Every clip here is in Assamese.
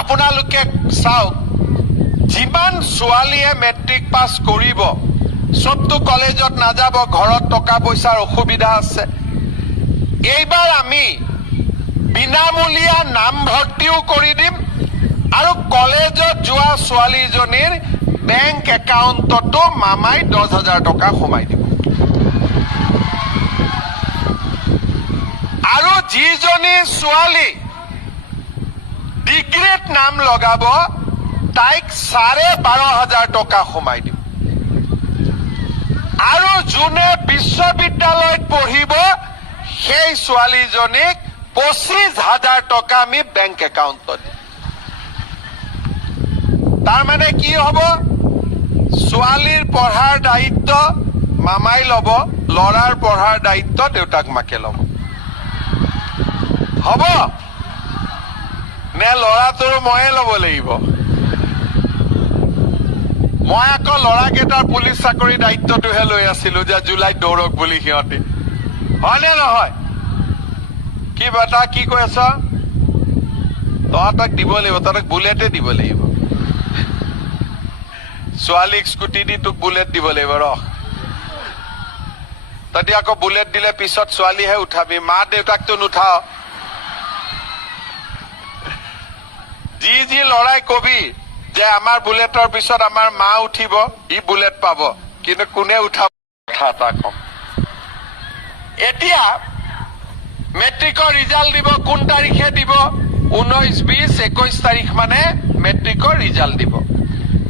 আপোনালোকে চাওক, যিমান ছোৱালীয়ে মেট্ৰিক পাছ কৰিব চবটো কলেজত নাযাব, ঘৰত টকা পইচাৰ অসুবিধা আছে। এইবাৰ আমি বিনামূলীয়া নামভৰ্তিও কৰি দিম আৰু কলেজত যোৱা ছোৱালীজনীৰ বেংক একাউণ্টতো মামাই 10,000 টকা সোমাই দিব। আৰু যিজনী ছোৱালী ডিগ্ৰীত নাম লগাব তাইক 12,500 টকা সোমাই দিব। আৰু যোনে বিশ্ববিদ্যালয়ত পঢ়িব সেই ছোৱালীজনীক 25,000 টকা আমি বেংক একাউণ্টত দিম। তাৰমানে কি হব, ছোৱালীৰ পঢ়াৰ দায়িত্ব মামাই লব, লৰাৰ পঢ়াৰ দায়িত্ব দেউতাক মাকে লব। হব নে লৰাটোৰ ময়ে লব লাগিব? মই আকৌ লৰাকেইটাৰ পুলিচ চাকৰি দায়িত্বটোহে লৈ আছিলো যে জুলাইত দৌৰক বুলি সিহঁতে, হয়নে নহয়? কি বেটা কি কৈ আছ? তহঁতক দিব লাগিব, তহঁতক বুলেটে দিব লাগিব। ছোৱালীক স্কুটি দি তোক বুলেট দিব লাগিব। ৰহ, তহঁতি আকৌ বুলেট দিলে পিছত ছোৱালীহে উঠাবি, মা দেউতাকতো নুঠাও। যি লৰাই কবি যে আমাৰ বুলেটৰ পিছত আমাৰ মা উঠিব, ই বুলেট পাব, কিন্তু কোনে উঠাব কথা এটা কম। এতিয়া মেট্ৰিকৰ ৰিজাল্ট দিব, কোন তাৰিখে দিব? 19, 20, 21 তাৰিখ মানে মেট্ৰিকৰ ৰিজাল্ট দিব।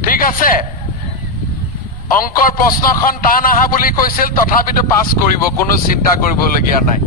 ঠিক আছে, অংকৰ প্ৰশ্নখন টান আহা বুলি কৈছিল, তথাপিতো পাছ কৰিব, কোনো চিন্তা কৰিবলগীয়া নাই।